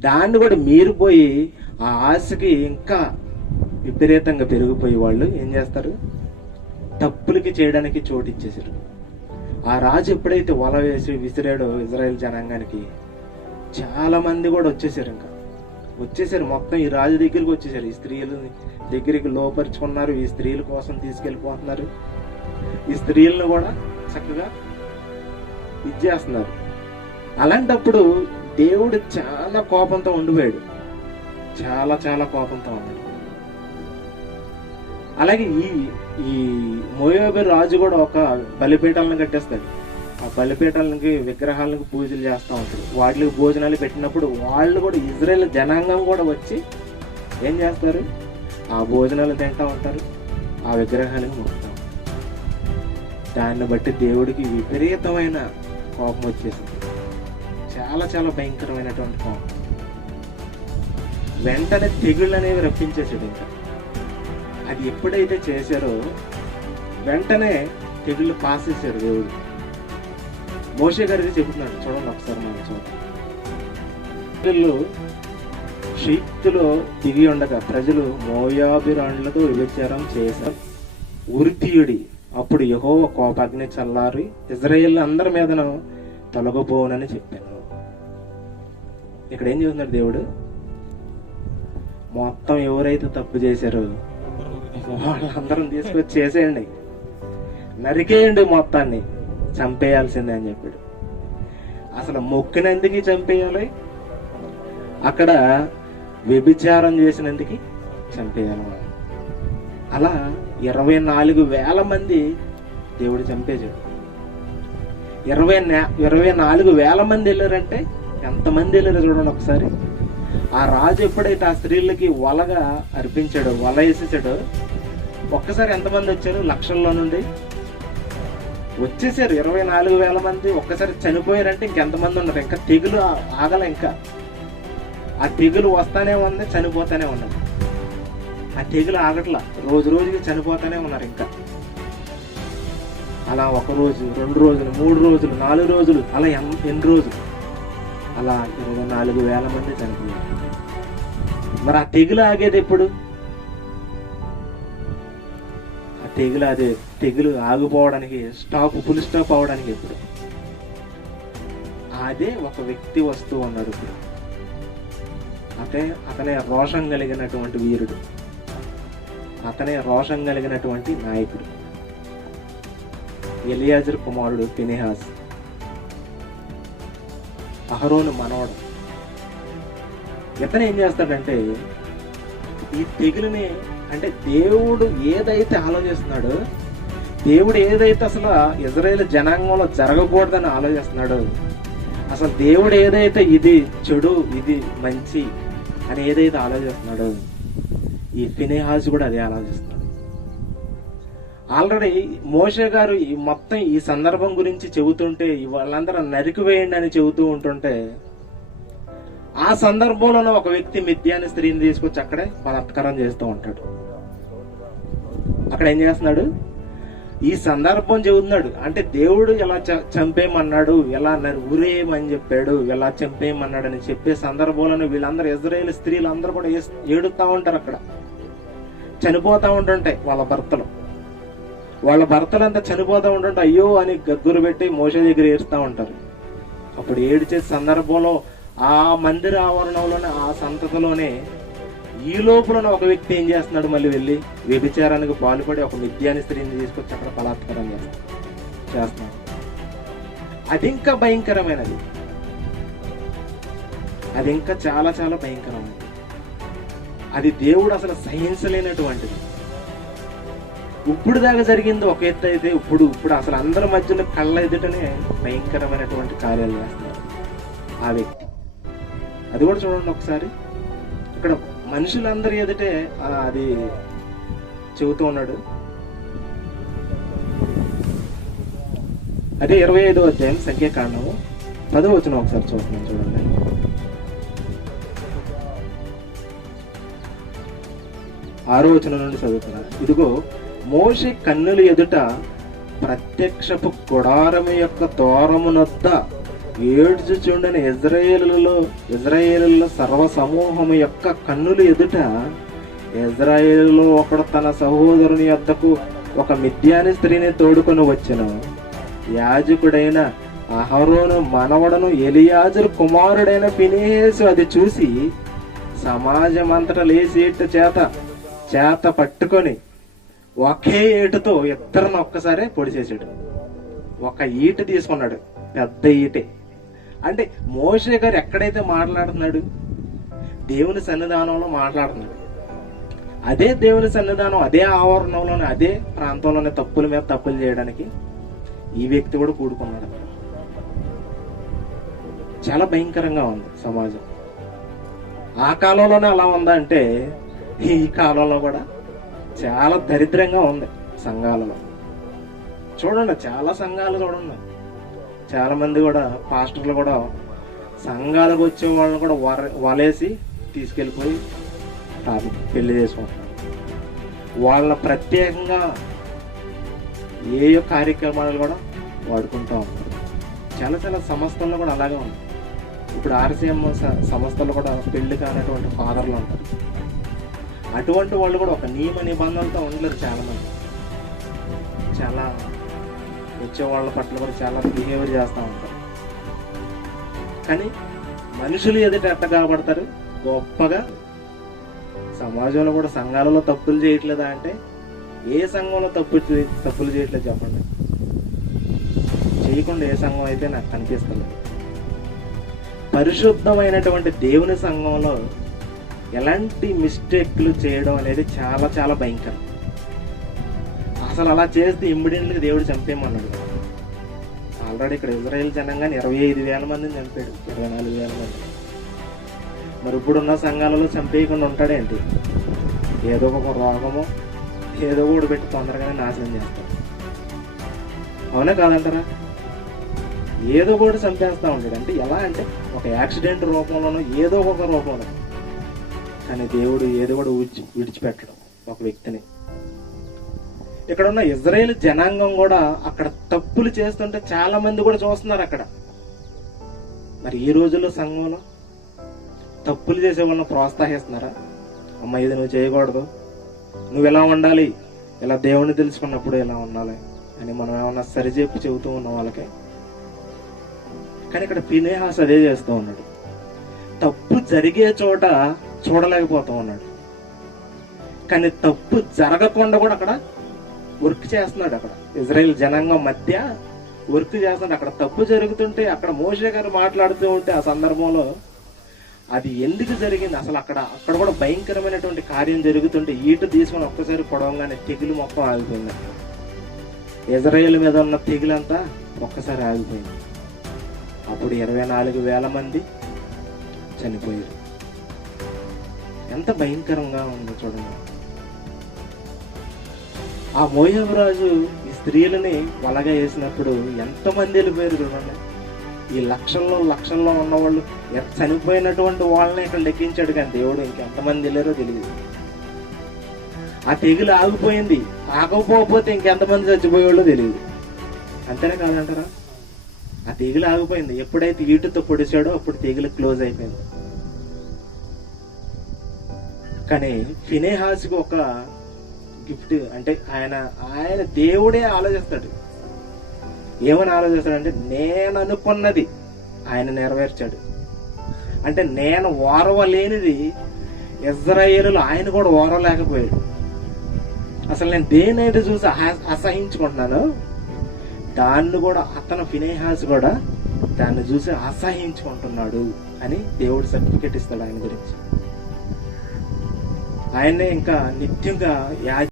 దాన్ని కూడా మీరు పోయి ఆ ఆశకి ఇంకా విపరీతంగా పెరిగిపోయి వాళ్ళు ఏం చేస్తారు? తప్పులకి చేయడానికి చోటు ఇచ్చేసారు ఆ రాజు ఎప్పుడైతే వల వేసి విసిరాడో ఇజ్రాయెల్ జనాంగానికి చాలా మంది కూడా వచ్చేసారు ఇంకా. వచ్చేసారు మొత్తం ఈ రాజు దగ్గరికి వచ్చేసారు ఈ స్త్రీలు దగ్గరికి లోపరుచుకున్నారు ఈ స్త్రీల కోసం తీసుకెళ్ళిపోతున్నారు. ఈ స్త్రీలను కూడా చక్కగా ఇచ్చేస్తున్నారు. అలాంటప్పుడు దేవుడు చాలా కోపంతో ఉండిపోయాడు. చాలా చాలా కోపంతో ఉన్నాడు. అలాగే ఈ ఈ మోయాబి రాజు కూడా ఒక బలిపీఠాలను కట్టేస్తాడు. ఆ బలిపీఠాలకి విగ్రహాలకు పూజలు చేస్తూ ఉంటాడు. వాటికి భోజనాలు పెట్టినప్పుడు వాళ్ళు కూడా ఇజ్రాయెల్ జనాంగం కూడా వచ్చి ఏం చేస్తారు? ఆ భోజనాలు తింటూ ఉంటారు. ఆ విగ్రహాలకు మొక్కుతాం దాన్ని బట్టి దేవుడికి విపరీతమైన కోపం వచ్చేసింది. చాలా చాలా భయంకరమైనటువంటి పాము వెంటనే తెగుళ్ళు అనేవి రప్పించేసాడు ఇంకా. అది ఎప్పుడైతే చేశారో వెంటనే తెగుళ్ళు పాస్ చేశారు దేవుడు. మోషే గారికి చెబుతున్నాడు చూడండి ఒకసారి మనం చూడండి వీళ్ళు షీక్తులో దిగి ఉండగా ప్రజలు మోయాభిరాణులతో విభచారం చేశారు. ఉరితీయుడి అప్పుడు యహోవ కోపాగ్ని చల్లారి ఇజ్రాయేల్ అందరి మీదను తొలగబోనని చెప్పాను. ఇక్కడ ఏం చేస్తున్నాడు దేవుడు? మొత్తం ఎవరైతే తప్పు చేశారో వాళ్ళందరం తీసుకొచ్చి చేసేయండి. నరికేయండి మొత్తాన్ని. చంపేయాల్సిందే అని చెప్పాడు. అసలు మొక్కినందుకు చంపేయాలి? అక్కడ వ్యభిచారం చేసినందుకు చంపేయాలి అలా ఇరవై నాలుగు వేల మంది దేవుడు చంపేశాడు. ఇరవై ఇరవై నాలుగు వేల మంది వెళ్ళారంటే ఎంతమంది వెళ్ళారు చూడండి ఒకసారి. ఆ రాజు ఎప్పుడైతే ఆ స్త్రీలకి వలగా అర్పించాడు వల వేసేసాడు ఒక్కసారి ఎంతమంది వచ్చారు? లక్షల్లో నుండి. వచ్చేసారు ఇరవై నాలుగు వేల మంది. ఒక్కసారి చనిపోయారంటే ఇంకెంతమంది ఉన్నారు? ఇంకా తెగులు ఆగల ఇంకా. ఆ తెగులు వస్తానే ఉంది చనిపోతానే ఉన్నారు ఆ తెగులు ఆగట్లా. రోజు రోజుకి చనిపోతానే ఉన్నారు ఇంకా. అలా ఒక రోజు రెండు రోజులు మూడు రోజులు నాలుగు రోజులు అలా ఎన్- ఎన్ని రోజులు? అలా ఇరవై నాలుగు వేల మంది చనిపోయారు. మరి ఆ తెగులు ఆగేది ఎప్పుడు? ఆ తెగులు అదే తెగులు ఆగిపోవడానికి స్టాప్ ఫుల్ స్టాప్ అవడానికి ఎప్పుడు? అదే ఒక వ్యక్తి వస్తూ ఉన్నాడు ఇప్పుడు. అతనే అతనే రోషం కలిగినటువంటి వీరుడు. అతనే రోషం కలిగినటువంటి నాయకుడు. ఎలియాజర్ కుమారుడు ఫినిహాస్. అహరోను మనోడు. ఇతను ఏం చేస్తాడంటే ఈ తెగులుని అంటే దేవుడు ఏదైతే ఆలోచిస్తున్నాడో దేవుడు ఏదైతే అసలు ఇజ్రాయేల్ జనాంగంలో జరగకూడదని ఆలోచిస్తున్నాడు అసలు దేవుడు ఏదైతే ఇది చెడు ఇది మంచి అని ఏదైతే ఆలోచిస్తున్నాడో ఈ ఫినేహాజ్ కూడా అదే ఆలోచిస్తున్నాడు. ఆల్రెడీ మోషే గారు ఈ మొత్తం ఈ సందర్భం గురించి చెబుతుంటే వాళ్ళందరూ నరికివేయండి అని చెబుతూ ఉంటుంటే ఆ సందర్భంలోనే ఒక వ్యక్తి మిథ్యాన్ని స్త్రీని తీసుకొచ్చి అక్కడే బలాత్కారం చేస్తూ ఉంటాడు. అక్కడ ఏం చేస్తున్నాడు? ఈ సందర్భం చెబుతున్నాడు. అంటే దేవుడు ఎలా చ- చంపేయమన్నాడు ఎలా నరి- ఉరేయమని చెప్పాడు ఎలా చంపేయమన్నాడు అని చెప్పే సందర్భంలోనే వీళ్ళందరూ ఇజ్రాయేల్ స్త్రీలు అందరూ కూడా ఏస్- ఉంటారు అక్కడ. చనిపోతా ఉంటుంటాయి వాళ్ళ భర్తలు. వాళ్ళ భర్తలంతా చనిపోతూ ఉంటుంటే అయ్యో అని గగ్గురు పెట్టి మోస దగ్గర ఏడుస్తూ ఉంటారు. అప్పుడు ఏడ్చే సందర్భంలో ఆ మందిర ఆవరణంలోనే ఆ సంతతిలోనే ఈ లోపల ఒక వ్యక్తి ఏం చేస్తున్నాడు మళ్ళీ వెళ్ళి? వ్యభిచారానికి పాల్పడి ఒక మిథ్యాని స్త్రీని తీసుకొచ్చి అక్కడ బలాత్కారం చేస్తాడు చేస్తున్నాడు. అది ఇంకా భయంకరమైనది. అది ఇంకా చాలా చాలా భయంకరమైనది. అది దేవుడు అసలు సహించలేనటువంటిది. ఇప్పుడు దాకా జరిగింది ఒక ఎత్తు అయితే ఇప్పుడు ఇప్పుడు అసలు అందరి మధ్యలో కళ్ళ ఎదుటనే భయంకరమైనటువంటి కార్యాలు చేస్తారు ఆ వ్యక్తి. అది కూడా చూడండి ఒకసారి. ఇక్కడ మనుషులందరి ఎదుటే అది చెబుతూ ఉన్నాడు. అదే ఇరవై ఐదో అధ్యాయం సంఖ్యాకాండము. పదో వచ్చిన ఒకసారి చూస్తున్నాం చూడండి. ఆరో వచనం నుండి చదువుతున్నారు ఇదిగో మోషే కన్నుల ఎదుట ప్రత్యక్షపు గుడారము యొక్క తోరమునొద్ద ఏడ్చు ఇజ్రాయేలులో ఇజ్రాయేలులో సర్వ సమూహము యొక్క కన్నులు ఎదుట ఇజ్రాయేలులో ఒకడు తన సహోదరుని యొద్దకు ఒక మిథ్యాని స్త్రీని తోడుకొని వచ్చిన. యాజకుడైన అహరోను మనవడను ఎలియాజరు కుమారుడైన పినేసు అది చూసి సమాజం అంతటా లేచి చేత చేత పట్టుకొని ఒకే ఏటుతో ఇద్దరిని ఒక్కసారే పొడి చేసాడు ఒక ఈట తీసుకున్నాడు. పెద్ద ఈటే. అంటే మోషే గారు ఎక్కడైతే మాట్లాడుతున్నాడు? దేవుని సన్నిధానంలో మాట్లాడుతున్నాడు. అదే దేవుని సన్నిధానం అదే ఆవరణంలోనే అదే ప్రాంతంలోనే తప్పుల మీద తప్పులు చేయడానికి ఈ వ్యక్తి కూడా కూడుకున్నాడు. చాలా భయంకరంగా ఉంది సమాజం. ఆ కాలంలోనే అలా ఉందా అంటే ఈ కాలంలో కూడా చాలా దరిద్రంగా ఉంది సంఘాలలో. చూడండి చాలా సంఘాలు చూడండి చాలా మంది కూడా పాస్టర్లు కూడా సంఘాలకు వచ్చే వాళ్ళని కూడా వర వలేసి తీసుకెళ్ళిపోయి తాను పెళ్ళి చేసుకుంటారు. వాళ్ళ ప్రత్యేకంగా ఏ కార్యక్రమాలు కూడా వాడుకుంటూ ఉంటారు చాలా చాలా సంస్థల్లో కూడా అలాగే ఉంది ఇప్పుడు ఆర్సీఎం సంస్థలు కూడా పెళ్ళి కానటువంటి ఫాదర్లు ఉంటారు. అటువంటి వాళ్ళు కూడా ఒక నియమ నిబంధనలతో ఉండలేరు చాలా మంది చాలా వచ్చే వాళ్ళ పట్ల కూడా చాలా బిహేవియర్ చేస్తూ ఉంటారు. కానీ మనుషులు ఎదుట ఎట్ట కాబడతారు? గొప్పగా సమాజంలో కూడా సంఘాలలో తప్పులు చేయట్లేదా అంటే ఏ సంఘంలో తప్పు తప్పులు చేయట్లేదు చెప్పండి. చేయకుండా ఏ సంఘం అయితే నాకు కనిపిస్తలేదు. పరిశుద్ధమైనటువంటి దేవుని సంఘంలో ఎలాంటి మిస్టేక్లు చేయడం అనేది చాలా చాలా భయంకరం. అసలు అలా చేస్తే ఇమ్మీడియట్గా దేవుడు చంపేయమన్నాడు. ఆల్రెడీ ఇక్కడ ఇజ్రాయెల్ జనంగానే ఇరవై ఐదు వేల మందిని చంపాడు. ఇరవై నాలుగు వేల మంది. మరి ఇప్పుడున్న సంఘాలలో చంపేయకుండా ఉంటాడేంటి? ఏదో ఒక రోగము ఏదో కూడా పెట్టి తొందరగానే నాశనం చేస్తాడు. అవునా కాదంటారా? ఏదో కూడా చంపేస్తా ఉంటాడు. అంటే ఎలా అంటే ఒక యాక్సిడెంట్ రూపంలోనో ఏదో ఒక రూపంలో కానీ దేవుడు ఏదో కూడా విడిచి విడిచిపెట్టడం ఒక వ్యక్తిని. ఇక్కడ ఉన్న ఇజ్రాయేల్ జనాంగం కూడా అక్కడ తప్పులు చేస్తుంటే చాలా మంది కూడా చూస్తున్నారు అక్కడ. మరి ఈ రోజుల్లో సంఘంలో తప్పులు చేసే వాళ్ళని ప్రోత్సహిస్తున్నారా? అమ్మ ఇది నువ్వు చేయకూడదు. నువ్వు ఎలా ఉండాలి? ఇలా దేవుణ్ణి తెలుసుకున్నప్పుడు ఇలా ఉండాలి? అని మనం ఏమన్నా సరిచేపి చెబుతూ ఉన్న వాళ్ళకి. కానీ ఇక్కడ పినేహాస్ అదే చేస్తూ ఉన్నాడు. తప్పు జరిగే చోట చూడలేకపోతూ ఉన్నాడు కానీ తప్పు జరగకుండా కూడా అక్కడ వర్క్ చేస్తున్నాడు అక్కడ. ఇజ్రాయెల్ జనాంగం మధ్య వర్క్ చేస్తున్నాడు. అక్కడ తప్పు జరుగుతుంటే అక్కడ మోషే గారు మాట్లాడుతూ ఉంటే ఆ సందర్భంలో అది ఎందుకు జరిగింది? అసలు అక్కడ అక్కడ కూడా భయంకరమైనటువంటి కార్యం జరుగుతుంటే ఈట తీసుకొని ఒక్కసారి పొడవంగానే తెగులు మొత్తం ఆగిపోయింది. ఇజ్రాయేల్ మీద ఉన్న తెగులంతా ఒక్కసారి ఆగిపోయింది. అప్పుడు ఇరవై నాలుగు వేల మంది చనిపోయారు. ఎంత భయంకరంగా ఉందో చూడండి. ఆ మోయవరాజు ఈ స్త్రీలని వలగా వేసినప్పుడు ఎంతమంది వెళ్ళిపోయారు చూడండి. ఈ లక్షల్లో లక్షల్లో ఉన్న వాళ్ళు ఎంత చనిపోయినటువంటి వాళ్ళని ఇక్కడ లెక్కించాడు కానీ దేవుడు ఇంకెంతమంది వెళ్ళారో తెలియదు ఆ తెగులు ఆగిపోయింది. ఆగకపోతే ఇంకెంతమంది చచ్చిపోయేవాళ్ళో తెలియదు అంతేనే కాదంటారా? ఆ తెగులు ఆగిపోయింది. ఎప్పుడైతే ఈటుతో పొడిచాడో అప్పుడు తెగులు క్లోజ్ అయిపోయింది. కానీ ఫినేహాస్కి ఒక గిఫ్ట్ అంటే ఆయన ఆయన దేవుడే ఆలోచిస్తాడు. ఏమని ఆలోచిస్తాడంటే నేను అనుకున్నది ఆయన నెరవేర్చాడు. అంటే నేను ఓరవలేనిది ఇజ్రాయేలులు ఆయన కూడా ఓరవలేకపోయాడు. అసలు నేను దేనైతే చూసి అసహించుకుంటున్నాను దాన్ని కూడా అతను ఫినేహాస్ కూడా దాన్ని చూసి అసహించుకుంటున్నాడు అని దేవుడు సర్టిఫికెట్ ఇస్తాడు ఆయన గురించి. ఆయన్నే ఇంకా నిత్యంగా యాజ